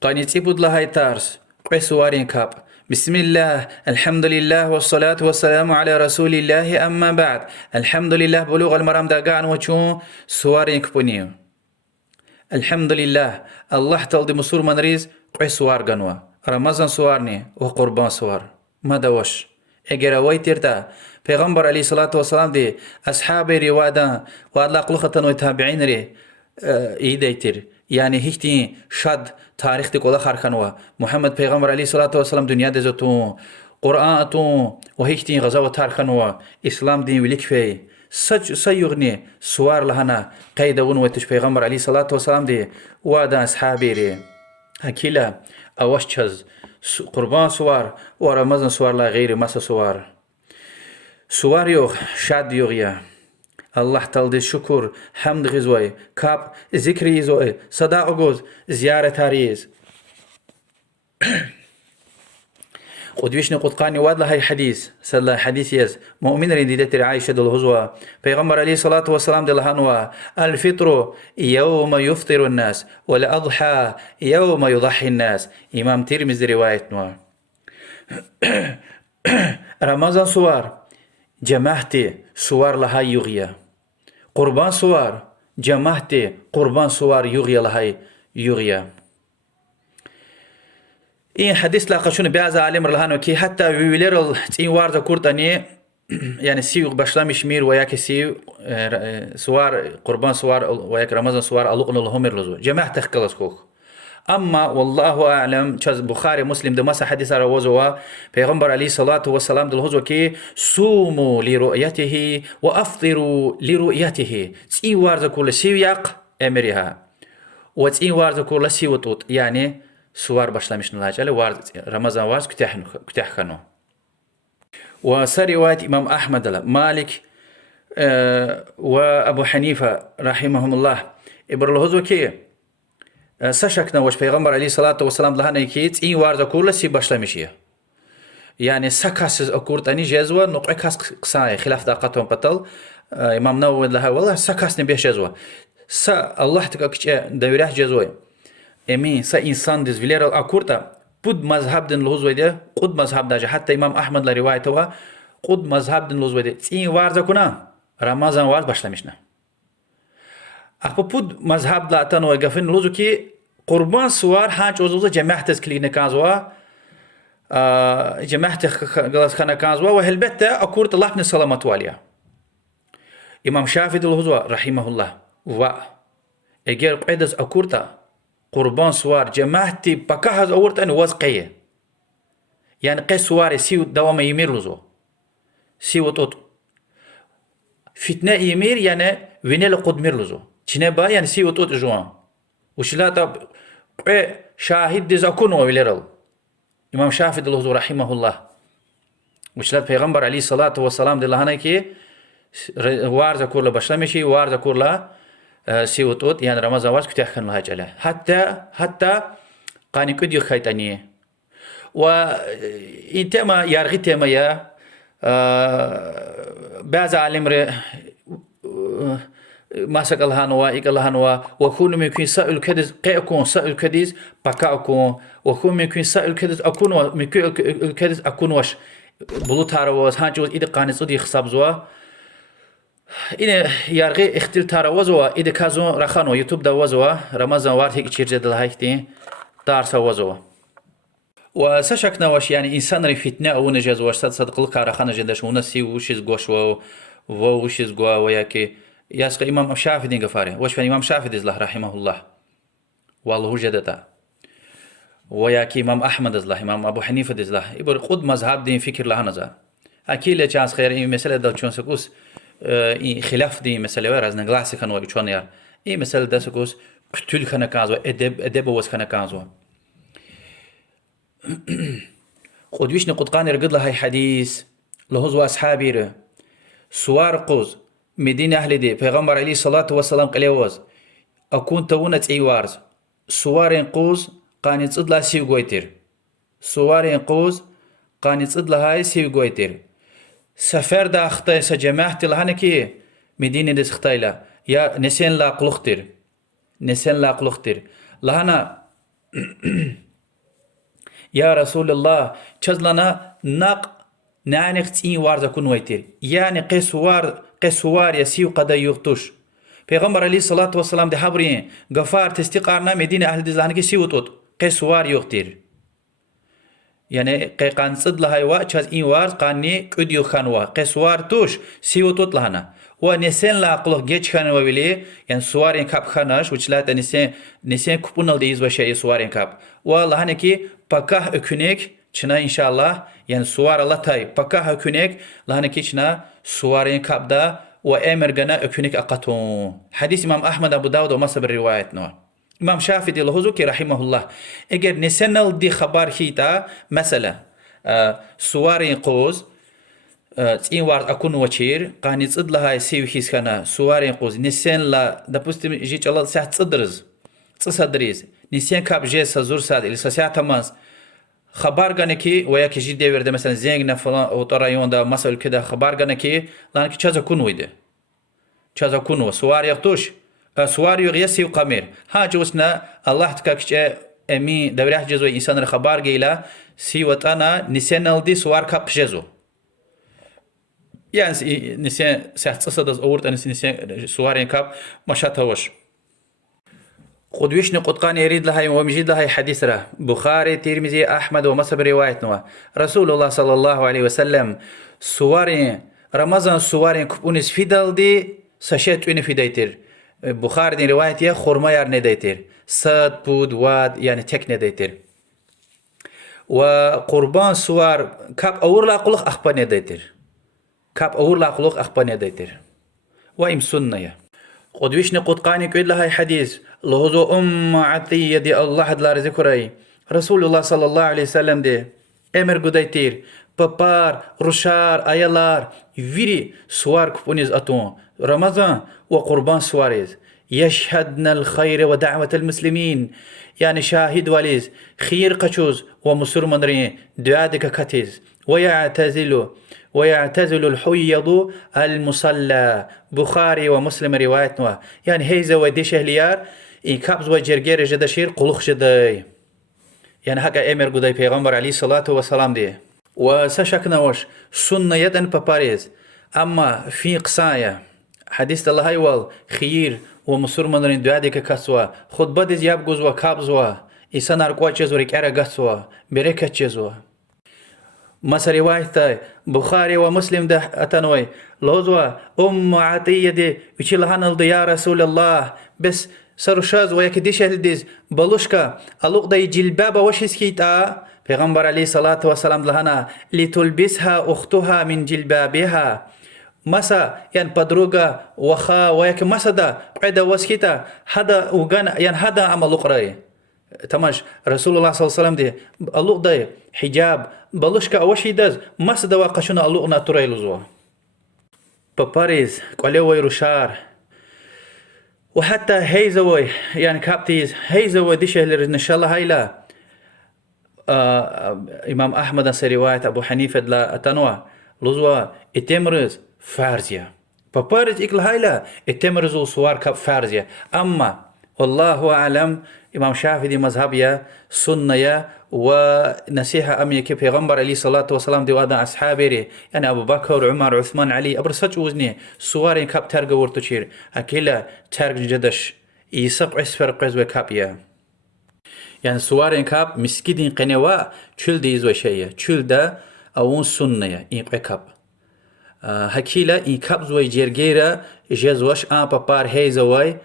قانيتي بود لهاي تارس قوي سوارين كاب. بسم الله الحمد لله والصلاة والسلام على رسول الله أما بعد. الحمد لله بلوغ المرام داقان وچون سوارين كبونيو. الحمد لله الله تلدي مسور من ريز قوي سوار قنوا رمضان سوارني وقربان سوار ما دوش اگر اوي تيرتا پیغمبر عليه الصلاة والسلام دي أصحابي روادا وادلا قلوخة وتابعين ري ايديتر يعني هيكتي شاد تاريخ دي قولا خارخانوا محمد پیغمبر عليه الصلاة والسلام دنيا دي زتون قرآن تون وهيكتي غزاوة تارخانوا إسلام دين وليك في سيغني سوار لهنا قيدون وتش پیغمبر عليه الصلاة والسلام دي وادا أصحابي ري هكيلا أوش چز قربان سوار ورمضان سوار لا غير مسا سوار يوغ شاد يوغيا الله تلدي شكر حمد غزوي كاب ذكري زوي صدا أغوز زيارة تاريز قدوشني قدقاني وادلا هاي حديث سلا حديث يز مؤمن رنديدتر عايشة دل هزوة پیغمبر عليه الصلاة والسلام دل هنوا الفطر يوم يفطر الناس والأضحى يوم يضحي الناس إمام ترمذي رواية نوا رمضان سوار جماعتي سوار لهاي يغيا قربان سوار جماعتي قربان سوار يغيا لهاي يغيا این حدیث لاقشون بعض عالم رلهانو کی حتی ویلرل این وارد کردنی يعني سيو بشلامش مير وياك سيو سوار قربان سوار وياك رمضان سوار ألوقنا لهم يرلزو جماعة تخلص كوخ أما والله أعلم شاز بخاري مسلم دمسا حديث روزوا پیغمبر عليه الصلاة والسلام دلهزو كي صوموا لرؤيته وأفطروا لرؤيته تي وارد كل سيوياق أمرها وتي وارد كل سيوتوت يعني سوار بشلامش نلاجل وارد رمضان وارد كتاح خانو وصار رواية إمام أحمد مالك وأبو حنيفة رحمهم الله إبرلهزو كي سشكنا وش پیغمبر عليه الصلاة والسلام لهنا كيت إن وارد كل سي بشلامشية يعني سكاس أكورتاني جزوة نقع كاس قصاي خلاف داقتهم بطل إمام نووي لها والله سكاس نبيه جزوة الله تكاكش دوريح جزوة امين سا انسان دز فيليرال اكورتا بود مذهب دن لوزوي ده قد مذهب داجه حتى امام احمد لا روايته وا قد مذهب دن لوزوي ده این وارزا كنا رمضان وارز başlamışna اپا بود مذهب داتن و گفن لوزو کی قربان سوار هاج اوزو جماعت تسكلين كازوا جماعت غلط خنا كازوا وهلبته اكورت الله بن سلامت واليا امام شافعي الهزوا رحمه الله و اگر قيدس اكورتا قربان سوار جماعتي بكهز أورت أنا وزقية يعني قي سواري سيو دوام يمير لزو سيو توت فتنة يمير يعني وينيل قد مير لزو تنبا يعني سيو توت جوان وشلا طب قي شاهد دي زكون ويلرل إمام شافعي دلهزو رحمه الله وشلا پیغمبر عليه الصلاة والسلام دلهانا كي وار ذكور لبشلمشي وار ذكور لا سيوتوت يعني رمضان واس كتير خن لها جله حتى قاني كديو خيتانية وإنت ما يارغي تما يا بعض عالم ما سقل هانوا إقل هانوا وكون ممكن سائل كدز قيكون سائل كدز بكاكون وكون ممكن سائل كدز أكون ممكن كدز أكون وش بلوت هارواز هانجوز إذا قاني صدي خصاب زوا إنه يارغي اختل تارا وزوا إذا كازون رخانو يوتيوب دا وزوا رمضان وارد هيك تشير جدل هايكتين تارسا وزوا وسشكنا واش يعني إنسان رفتنا أو نجاز واش صدق لك رخانا جدش ونسي وشيز قوش ووشيز قوا وياكي ياسق إمام شافعي دين قفاري واش فان إمام شافعي دزله رحمه الله والله جدتا وياكي إمام أحمد دزله إمام أبو حنيفة دزله يبر قد مذهب دين فكر لها نزا أكيد لچانس خير إيه مسألة دل چون سكوس خلاف دي مسألة ورز نغلاس كانوا يچون يار إيه مسألة دسكوس قتل خنا كازوا أدب وس خنا كازوا خود ويش نقد قان رقد لهاي حديث لهزوا أصحابي سوار قوز مدين أهل دي پیغمبر عليه الصلاة والسلام قليوز أكون تونت أي وارز سوارين قوز قاني تصد لها سيو قويتر سوارين قوز قاني تصد لها سيو قويتر سفر دا أخطاء سجماعة لهانكي مدينة دس اختايلا يا نسين لا قلختر لهانا يا رسول الله چزلنا نق نعنق تين وارزا كون ويتر يعني قسوار يسيو قد يغتوش پیغمبر علیه الصلاة والسلام ده حبرين غفار تستقارنا مدينة أهل دزلانك سيوتوت قسوار يغتر يعني قيقان صد لهاي چاز این وارز قاني كديو خانوا قسوار توش سيوتوت لهنا ونسين لا قلق جيش خانوا بلي يعني سوارين كاب خاناش وچلات نسين كوبونال ديز وشي سوارين كاب والله هنكي بكاه اكونيك چنا انشاءالله يعني سوار الله تاي بكاه اكونيك لهنكي چنا سوارين كاب دا وامر غنا اكونيك اقاتون حديث امام احمد ابو داود ومصب الروايات نو امام شافعي دي لهوزوكي رحمه الله اگر نسنل دي خبر هيتا مثلا سوارين قوز این وارد اكون وچير قاني صد لها سيو هيس كنا سوارين قوز نسن لا допустим جيچ الله ساعت صدرز صدريز نسن كاب جي سزور ساد или ساعت ماز خبر غنكي ويا كي جي ديورده مثلا زينغنا فلان او طرايون دا مسألة كده خبر غنكي لانكي چازا كون ويده چازا كون سوار يختوش سوار يغيسي وقمير ها جوسنا الله تكاكش امي دوريح جزوي انسان خبر غيلا سي وطانا نسنل دي سوار كاب جزو يعني نسيان ساعت صدز اورد نسيان سوارين كاب مشاتوش قدويشني قدقان يريد لهاي ومجيد لهاي حديث را بخاري ترمذي احمد ومصب رواية نوا رسول الله صلى الله عليه وسلم سوارين رمضان سوارين كبونس فيدال دي ساشيت وين فيدايتر بخاري دي رواية يا خرما يار ندايتر صاد بود واد يعني تك ندايتر وقربان سوار كاب اور لا قلق اخبا ندايتر كاب أور لا قلق أخباني دايتر وإم سنة قدويشني قدقاني كيد لهاي حديث لهذو عطية دي الله حد لا ذكري رسول الله صلى الله عليه وسلم دي أمر قدايتر ببار رشار أيالار فيري سوار كبونيز أتون رمضان وقربان سواريز يشهدنا الخير ودعوة المسلمين يعني شاهد واليز خير قشوز ومسر منرين دعادك كتيز ويعتزل الحيض المصلى بخاري ومسلم روايتنا يعني هيزا وديش اهليار إن كابز وجرجير جدشير قلوخ جداي يعني هكا امر قداي پیغمبر عليه الصلاة والسلام دي وسشكنا وش سنة يدن بباريز أما في قصايا حديث الله هايوال خير ومسور منرين دعادك كسوا خطبة ديز يابقوز وكابزوا إسان أرقوا جزو ركارا قسوا بركة جزوا مس رواية بخاري ومسلم ده أتنوي لوزوا عطية دي وشي لهان يا رسول الله بس سرشاز ويكديش هلديز بلوشكا ألوق دي جلبابا وشيسكيتا پیغمبر عليه الصلاة والسلام لهنا لتلبسها أختها من جلبابها مسا يعني بدروغا وخا ويك مسا دا قعدا وسكيتا هذا وغان يعني هذا عمل قراي تماش رسول الله صلى الله عليه وسلم دي اللوق داي حجاب بلوشكا اوشي داز مس دوا قشنا اللوق ناتوري لزوا بباريز قليوي رشار وحتى هيزوي يعني كابتيز هيزوي ديش ان شاء الله هايلا امام احمد في روايه ابو حنيفه لا اتنوا لزوا اتمرز فارزيا بباريز اكل هايلا اتمرز وصوار كاب فارزيا اما والله اعلم امام شافعي مذهبيا سنيا ونصيحة أمي كي پیغمبر عليه الصلاة والسلام دي وادا أصحابي يعني أبو بكر عمر عثمان علي أبرسج وزني سوارين كاب ترق ورتوشير أكيلا ترق جدش يسق عسفر قزوة كابيا يعني سوارين كاب مسكدين قنوا چل دي إزوة شيء چل دا أون سنيا إن كاب هكيلا إن كاب زوي جيرجيرا جزوش بابار هي زوي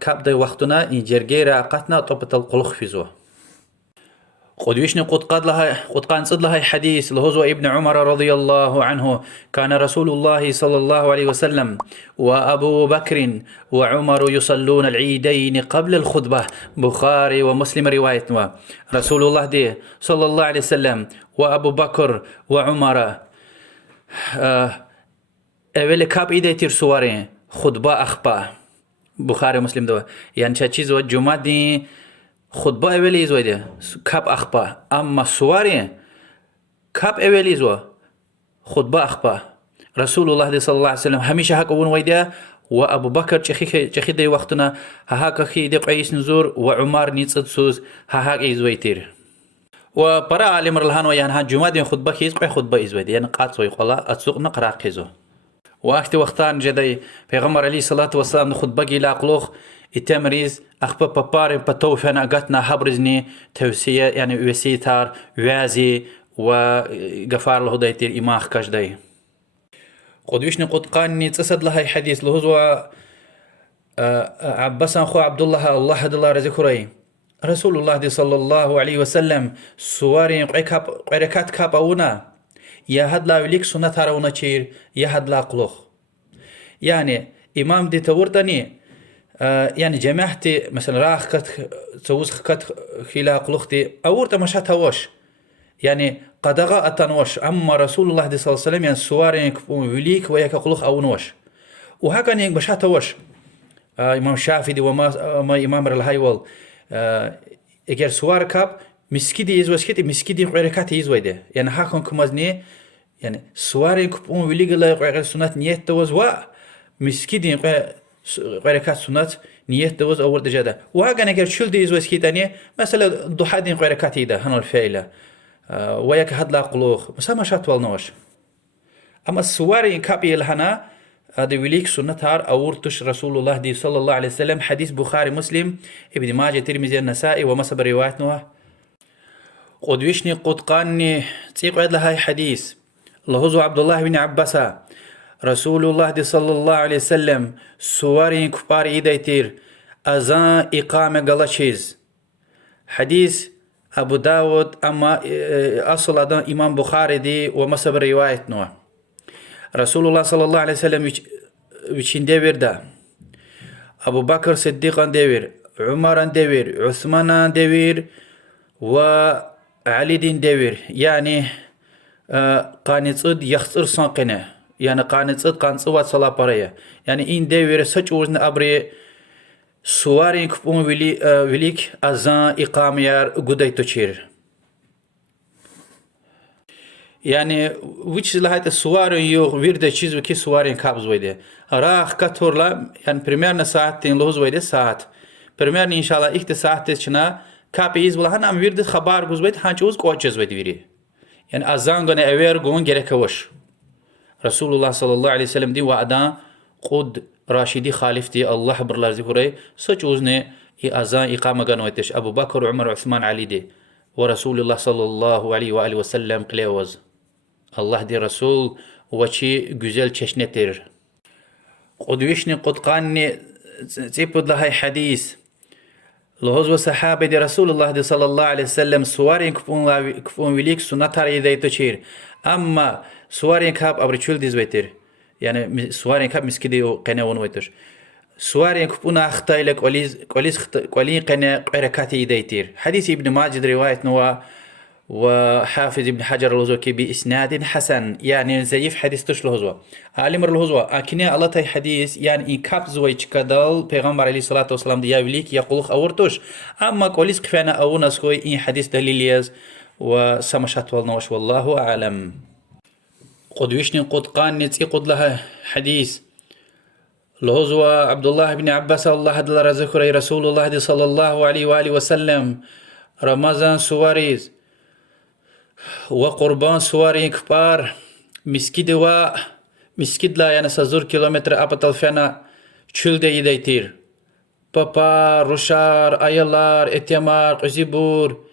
كاب دي وقتنا إن جيرجيرا قتنا طبط القلق في زوه قدويشني قد قان صد لها حديث لهزو ابن عمر رضي الله عنه كان رسول الله صلى الله عليه وسلم وأبو بكر وعمر يصلون العيدين قبل الخطبة بخاري ومسلم رواية رسول الله دي صلى الله عليه وسلم وأبو بكر وعمر أول كاب إيدي تير سوارين خطبة أخبا بخاري ومسلم دو يعني چيز والجمعة دي خطبه اولی زوی ده کاب اخبا اما سواری کاب اولی زو خطبه اخبا رسول الله صلى الله عليه وسلم همیشه حق اون ویده وأبو بكر تشخي دي وقتنا هاك خي دي قيس نزور وعمر نيصد سوز هاك إزويتير وبرا علي مر الهان ويان ها جمادين خطبة كيز قي خطبة إزويدي يعني قات سوي قلا أتسوق نقرا قيزو وقت وقتان جدي پیغمبر عليه الصلاة والسلام خطبة لا قلوخ التمريز أخبر ببار بتوفنا قتنا هبرزني توسية يعني وسيتار وازي وغفار له دايتير إماخ كاش داي قد ويشني قد قاني تصد لها حديث لهزوا عباس أخو عبد الله الله رزقري رسول الله دي صلى الله عليه وسلم سواري قركات كاب أونا يا هاد لا وليك سنة تراونا تشير يا هاد لا قلوخ يعني إمام دي تورتني يعني جماعتي مثلا راح كت توز كت خلا قلوختي أورت مشات هوش يعني قدغا أتنوش أما رسول الله صلى الله عليه وسلم يعني سوارين وليك وياك قلوخ أو نوش وهكذا يعني مشات هوش إمام شافعي وما إمام الهايول اگر سوار كاب مسكيدي يزوج كتي مسكيدي قركات يزويده يعني هاكون كمازني يعني سوارين كبون وليك لا قركات سنة نيت توز وا مسكيدي قركات سنة نيت توز أول دجاجة وهكذا اگر شل دي يزوج كتاني مثلا ضحى دين قركات يده هنا الفعلة وياك هاد لا قلوخ بس ما شات والنوش أما السوارين كابي الهنا هذا وليك سنة هار أورتش رسول الله دي صلى الله عليه وسلم حديث بخاري مسلم ابن ماجه ترمذي النسائي ومصب روايات نوح قد ويشني قد قاني تيق عد لهاي حديث لهزو عبد الله بن عباس رسول الله دي صلى الله عليه وسلم سوارين كبار إيديتير أذان إقامة غلاشيز حديث أبو داود أما أصل أدان إمام بخاري دي ومصب روايات نوح رسول الله صلى الله عليه وسلم وشين دير دا أبو بكر صديق دير عمر دير عثمان دير وعلي دير يعني قانصد يخسر سانقنه يعني قانصد قانصوات صلاة بريه يعني إن دير سج وزن أبري سوارين كبون وليك أذان إقاميار قدي تشير يعني ويش لهاي السوارين يو ويرد شيز وكي سوارين كابز ويده راح كتور لا يعني بريميرنا ساعتين لوز ويده ساعت بريميرنا إن شاء الله إخت ساعت تشنا كابيز ولا هن أم ويرد خبر جوز ويد هنجوز قوتجز ويد ويري يعني أذان غن أوير غون جرك وش رسول الله صلى الله عليه وسلم دي وعدا قد راشدي خالفتي الله برلا ذكره سجوزني أذان إقامة غن ويتش أبو بكر عمر عثمان علي دي ورسول الله صلى الله عليه وآله وسلم قليوز الله دي رسول وشي güzel çeşnetir. قدوشني قد قاني تيبود لهاي حديث لهوز وصحابة دي رسول الله دي صلى الله عليه وسلم سوارين كفون وليك سنتار إذا تشير أما سوارين كاب أبريشول ديز ويتر يعني سوارين كاب مسكدي قناون ويتر سوارين كفونا أختايلك قولين قنا قركاتي إذا يتير حديث ابن ماجد رواية نوا وحافظ ابن حجر الوزوكي بإسناد حسن يعني زيف حديث تشل هزوا عالم الهزوا أكني الله تي حديث يعني إن كاب زويج كدال پیغمبر عليه الصلاة والسلام ديا وليك يقولخ أورتوش أما كوليس كفانا أو نسكوي إن حديث دليليز وسمشات والنوش والله أعلم قد ويشني قد قاني قد لها حديث الهزوا عبد الله بن عباس الله دل رزقه رسول الله صلى الله عليه وآله وسلم رمضان سواريز وقربان سوارين كبار مسكيد لا يعني سزور كيلومتر أبطل فينا چل دي يديتير بابار روشار أيالار اتيامار قزيبور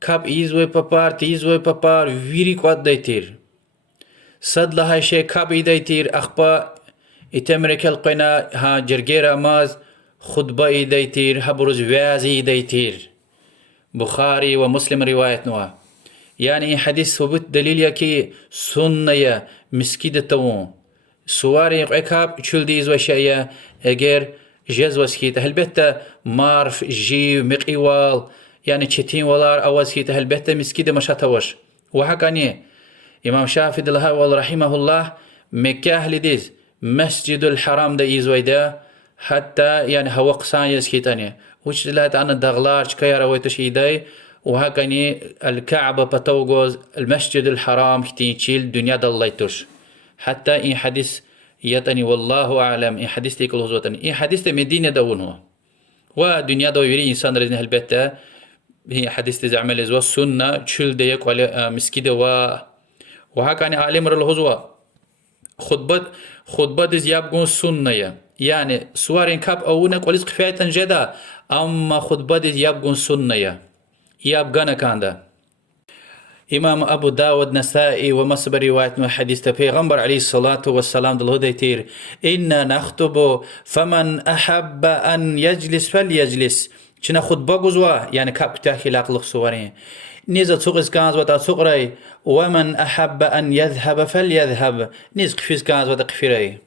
كاب إيزوي بابار تيزوي بابار ويري قوات ديتير صد لهاي شي كاب يديتير أخبا اتمرك القنا ها جرگير أماز خطبة يديتير هبروز وازي يديتير بخاري ومسلم رواية نوا يعني حديث ثبوت دليل يكي سنة مسكيدة تاون سواري عكاب چل ديز وشايا اگر جز وسكيت هلبته مارف جي مقيوال يعني چتين ولار اواسكيت هلبته مسكيدة مشاتوش وحكاني امام شافعي الله رحمه الله مكة اهل ديز مسجد الحرام دا ايزويدا حتى يعني هوا قسان يسكيتاني وش لات انا دغلار شكايا رويتش ايداي وهكذا الكعبة بتوجوز المسجد الحرام كتين تشيل دنيا دليتوش حتى إن حديث يتني والله أعلم إن حديث تيكل هزوتني إن حديث مدينة دون هو ودنيا دو يري إنسان رزن هالبتة هي حديث تزعمل زوا السنة تشل ديك ولا مسكدة وهاك أنا عالم الهزوة خطبة دز يابقون سنة يعني سوارين كاب أونك وليس قفاية جدا أما خطبة دز يابقون سنة يابقانا كان ده إمام أبو داود نسائي ومصبر رواية حديث پیغمبر عليه الصلاة والسلام دل هديتير إنا نخطب فمن أحب أن يجلس فليجلس چنا خطبة قزوا يعني كاب تاكي لاقلق سوارين نيزا تسوقس كانز وتا تسوقري ومن أحب أن يذهب فليذهب نيز قفيز كانز وتا قفيري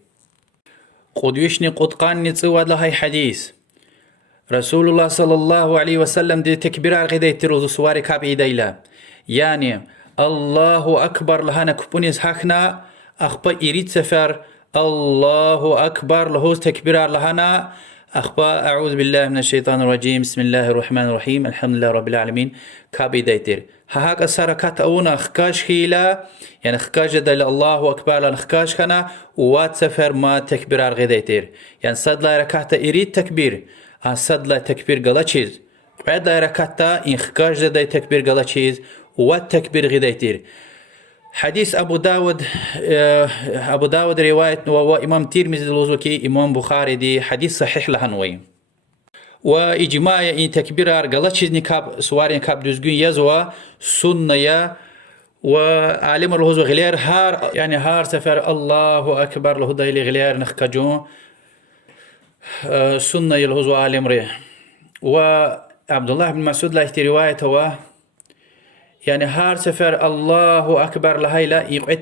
قد يشني قد قاني تسواد لهاي حديث رسول الله صلى الله عليه وسلم دي تكبير الغديتير وزو سواري كاب إيديلا يعني الله أكبر لهنا كبونيز حقنا أخبا إريد سفر الله أكبر له تكبير لهنا أخبا أعوذ بالله من الشيطان الرجيم بسم الله الرحمن الرحيم الحمد لله رب العالمين كابي دايتير هاك السركات أونا خكاش خيلا يعني خكاش دل الله أكبر لن خكاش كنا وات سفر ما تكبير الغديتير يعني صد لا ركعت إريد تكبير صد لا تكبير قلا چيز بعد لا ركعت إن خكاش داي تكبير قلا چيز والتكبير غديتير حديث أبو داود رواية وإمام تيرمذي الوزوكي إمام بخاري دي حديث صحيح لهنوي وإجماع إن تكبير غلطش نكاب سوارين كاب دزغون يزوا سنة وعالم الهوز غلير هار يعني هار سفر الله أكبر له دايلي غلير نخكجون سنة الهوز عالم ريه وعبد الله بن مسعود لا رواية هو يعني هار سفر الله أكبر لهيلا يقعد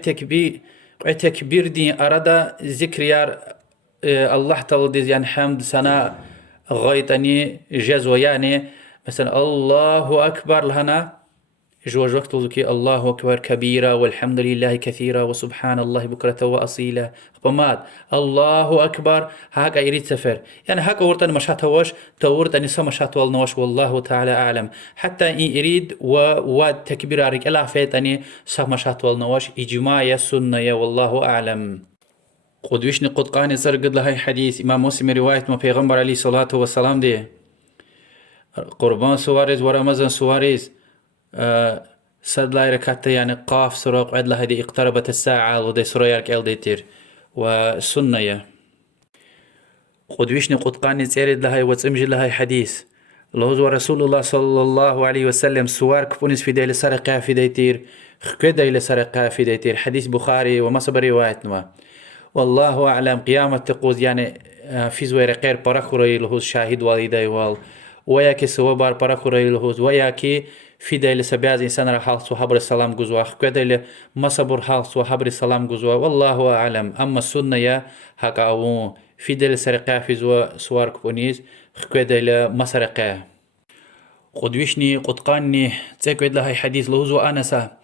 تكبير دين أراد ذكر يار الله تعالى يعني حمد سنة غايتني جزوة يعني مثلا الله أكبر لهنا جوج وقت ذكي الله أكبر كبيرة والحمد لله كثيرة وسبحان الله بكرة وأصيلة بماد الله أكبر هاك يريد سفر يعني هاك ورتني مشات هوش تورتني سمشات والنوش والله تعالى أعلم حتى إن يريد وواد تكبير أريك إلا فيتني سمشات والنوش إجماع السنة والله أعلم قد وشني قد قاني صار قد لهاي حديث إمام مسلم رواية ما پیغمبر عليه الصلاة والسلام دي قربان سواريز ورمضان سواريز سد لا ركعت يعني قاف سراق عد لها دي اقتربت الساعة ودي سرايارك الديتير والسنة قد وشني قد قاني تسيرد لها وتسمج لها حديث لهو رسول الله صلى الله عليه وسلم سوار كبونس في ديل سرقة في ديتير خكدا إلى سرقة في ديتير حديث بخاري ومصبر روايتنا والله أعلم قيامة تقوز يعني في زوير قير براخوري لهو شاهد والدي وال وياكي سوابار براخوري لهو وياكي في ديل سبياز إنسان رحالس وحبر السلام جزوا خكدا ما صبر حالس وحبر السلام جزوا والله أعلم أما السنة هكا أو في ديل سرقة في زوا سوار كبونيز خكدا ما سرقة قد وشني قد قاني تسكد لها حديث لهو أنسا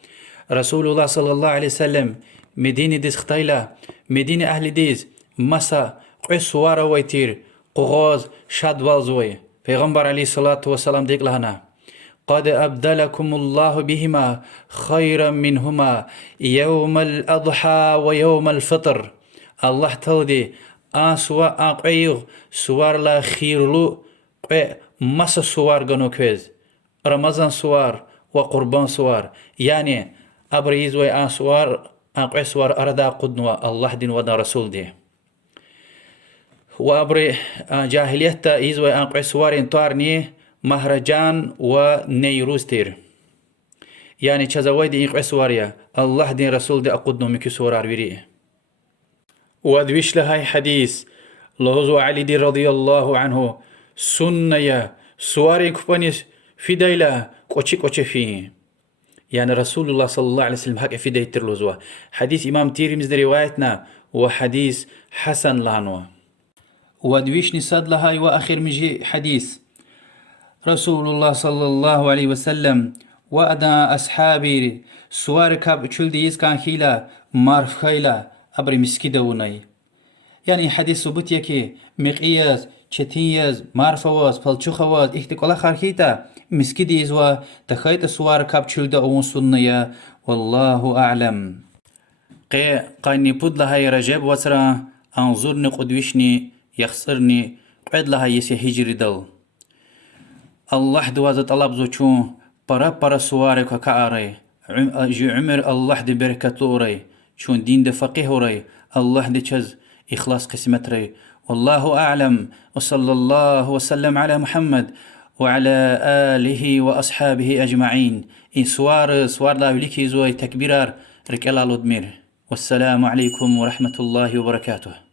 رسول الله صلى الله عليه وسلم مدينة ديز ختايلا مدينة أهل ديز مسا قوي سوارا ويتير قغاز شاد والزوي پیغمبر عليه الصلاة والسلام ديك لهنا قد أبدلكم الله بهما خيرا منهما يوم الأضحى ويوم الفطر الله تلدي سوا قوي سوار لا خيرلو قوي مسا سوار غنو كويز رمضان سوار وقربان سوار يعني أبريز وي سوار أقوى سوار أردا قدنوا الله دين ودا رسول دي وأبري جاهلية إيزوي أقوى سوار انطارني مهرجان ونيروز تير يعني چزاوي دي أقوى سواريا الله دين رسول دي أقدنوا مكي سوار أرويري وادويش لهاي حديث لهزو علي دي رضي الله عنه سنة سواري كفانيس في دايلة كوشي فيه يعني رسول الله صلى الله عليه وسلم هكا في دايتر لوزوا حديث إمام تيرمذي روايتنا وحديث حسن لانوا ودويشني صد لهاي وآخر مجي حديث رسول الله صلى الله عليه وسلم وأدا أصحابي سوار كاب چول ديز كان خيلا مارف خيلا أبري مسكي دوناي يعني حديث ثبوت يكي مقياز چتياز مارفواز فالچوخواز احتقالا خارخيتا مسكي ديزوا تخيط سوار كاب چول دا اون سنية والله أعلم قاني بود لهاي رجب وسرا أنظرني قدوشني يخسرني قعد لها يسي هجري دل الله دوازة طلب زوچون برا سوارك وكأري جي عمر الله دي بركة لوري شون دين دي فقيه ري الله دي چز إخلاص قسمت ري والله أعلم وصلى الله وسلم على محمد وعلى آله وأصحابه أجمعين إن سوار لا وليكي زوي تكبيرار ركالا لدمير والسلام عليكم ورحمة الله وبركاته.